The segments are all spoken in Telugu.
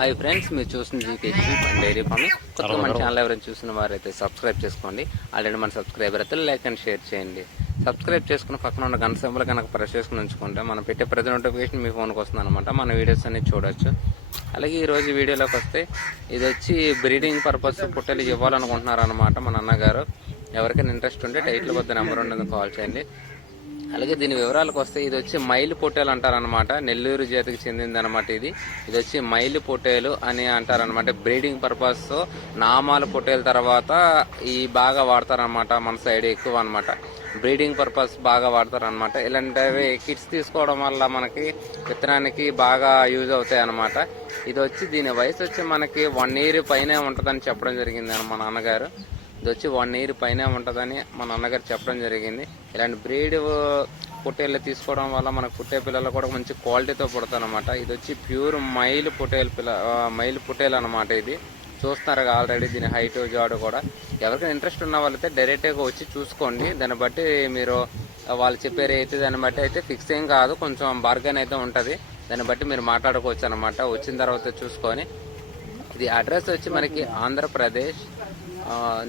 హాయ్ ఫ్రెండ్స్ మీరు చూసిన జీకేసీ డైరీ ఫార్మింగ్ కొత్తగా మన ఛానల్ ఎవరైనా చూసిన వారైతే సబ్స్క్రైబ్ చేసుకోండి. ఆల్రెడీ మన సబ్స్క్రైబర్ అయితే లైక్ అండ్ షేర్ చేయండి. సబ్స్క్రైబ్ చేసుకుని పక్కన ఉన్న గంట సింబల్ కనుక ప్రెస్ చేసుకుని ఉంచుకుంటే మనం పెట్టే ప్రతి నోటిఫికేషన్ మీ ఫోన్కి వస్తుంది అనమాట మన వీడియోస్ అన్ని చూడొచ్చు. అలాగే ఈ రోజు వీడియోలోకి వస్తే ఇది వచ్చి బ్రీడింగ్ పర్పస్ పుట్టెలు ఇవ్వాలనుకుంటున్నారు అనమాట మన అన్నగారు. ఎవరికైనా ఇంట్రెస్ట్ ఉంటే టైటిల్ వద్ద నెంబర్ ఉండదు కాల్ చేయండి. అలాగే దీని వివరాలకు వస్తే ఇది వచ్చి మైలు పొట్టేలు అంటారనమాట నెల్లూరు జాతికి చెందింది అనమాట ఇది. ఇది వచ్చి మైలు పొట్టేలు అని అంటారనమాట బ్రీడింగ్ పర్పస్ నామాలు పొట్టేల తర్వాత ఈ బాగా వాడతారనమాట మన సైడ్ ఎక్కువ అనమాట బ్రీడింగ్ పర్పస్ బాగా వాడతారనమాట ఇలాంటివి కిట్స్ తీసుకోవడం వల్ల మనకి విత్తనానికి బాగా యూజ్ అవుతాయి అనమాట ఇది వచ్చి దీని వయసు వచ్చి మనకి వన్ ఇయర్ పైనే ఉంటుందని చెప్పడం జరిగింది మా నాన్నగారు. ఇది వచ్చి వన్ ఇయర్ పైన ఉంటుందని మా నాన్నగారు చెప్పడం జరిగింది. ఇలాంటి బ్రీడ్ పుట్టేళ్ళు తీసుకోవడం వల్ల మనకు పుట్టే పిల్లలు కూడా మంచి క్వాలిటీతో పుడతానమాట ఇది వచ్చి ప్యూర్ మైల్ పుట్టేలు పిల్ల మైల్ పుట్టేలు అనమాట ఇది. చూస్తున్నారు ఆల్రెడీ దీని హైట్ జాడు కూడా. ఎవరికైనా ఇంట్రెస్ట్ ఉన్న వాళ్ళైతే డైరెక్ట్గా వచ్చి చూసుకోండి. దాన్ని బట్టి మీరు వాళ్ళు చెప్పే రేట్ దాన్ని బట్టి అయితే ఫిక్స్ ఏం కాదు. కొంచెం బార్గెన్ అయితే ఉంటుంది. దాన్ని బట్టి మీరు మాట్లాడుకోవచ్చు అనమాట వచ్చిన తర్వాత చూసుకొని ఇది అడ్రస్ వచ్చి మనకి ఆంధ్రప్రదేశ్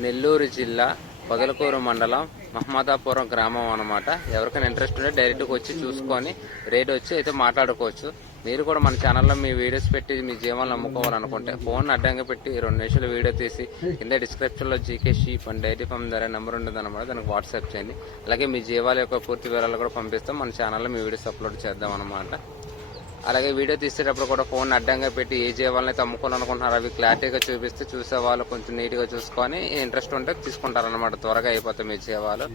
నెల్లూరు జిల్లా పొదలకూరు మండలం మహమ్మదాపురం గ్రామం అనమాట ఎవరికైనా ఇంట్రెస్ట్ ఉంటే డైరెక్ట్గా వచ్చి చూసుకొని రేట్ వచ్చి అయితే మాట్లాడుకోవచ్చు. మీరు కూడా మన ఛానల్లో మీ వీడియోస్ పెట్టి మీ జీవాలను అమ్ముకోవాలనుకుంటే ఫోన్ అడ్డంగా పెట్టి రెండు నిమిషాలు వీడియో తీసి కింద డిస్క్రిప్షన్లో GK sheep and dairy farm ధర నెంబర్ ఉంటుంది అనమాట దానికి వాట్సాప్ చేయండి. అలాగే మీ జీవాల యొక్క పూర్తి వివరాలు కూడా పంపిస్తాం. మన ఛానల్లో మీ వీడియోస్ అప్లోడ్ చేద్దాం అనమాట అలాగే వీడియో తీసేటప్పుడు కూడా ఫోన్ అడ్డంగా పెట్టి ఏ చేయాలని తమ్ముకొని అనుకుంటున్నారు అవి క్లారిటీగా చూపిస్తే చూసే వాళ్ళు కొంచెం నీట్గా చూసుకొని ఇంట్రెస్ట్ ఉంటే తీసుకుంటారనమాట త్వరగా అయిపోతాయి మీ జీవాలు.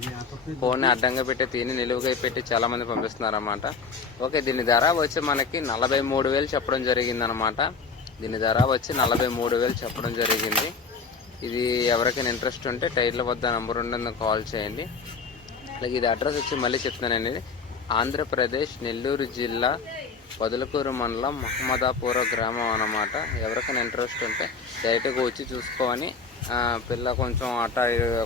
ఫోన్ అడ్డంగా పెట్టి తిని నిలువుగా పెట్టి చాలా మంది పంపిస్తున్నారు అనమాట ఓకే దీని ధర వచ్చి మనకి నలభై మూడు వేలు చెప్పడం జరిగింది అనమాట దీని ధర వచ్చి నలభై మూడు వేలు చెప్పడం జరిగింది. ఇది ఎవరికైనా ఇంట్రెస్ట్ ఉంటే టైర్ల వద్ద నెంబర్ ఉండదు కాల్ చేయండి. అలాగే ఇది అడ్రస్ వచ్చి మళ్ళీ చెప్తున్నానండి. ఆంధ్రప్రదేశ్ నెల్లూరు జిల్లా పొదలకూరు మండలం మహమ్మదాపుర గ్రామం అన్నమాట. ఎవరికైనా ఇంట్రెస్ట్ ఉంటే డైరెక్ట్గా వచ్చి చూసుకొని పిల్ల కొంచెం అట్ట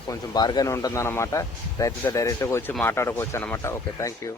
కొంచెం బార్గానే ఉంటుంది అనమాట రైతుతో డైరెక్ట్గా వచ్చి మాట్లాడుకోవచ్చు అనమాట ఓకే థ్యాంక్ యూ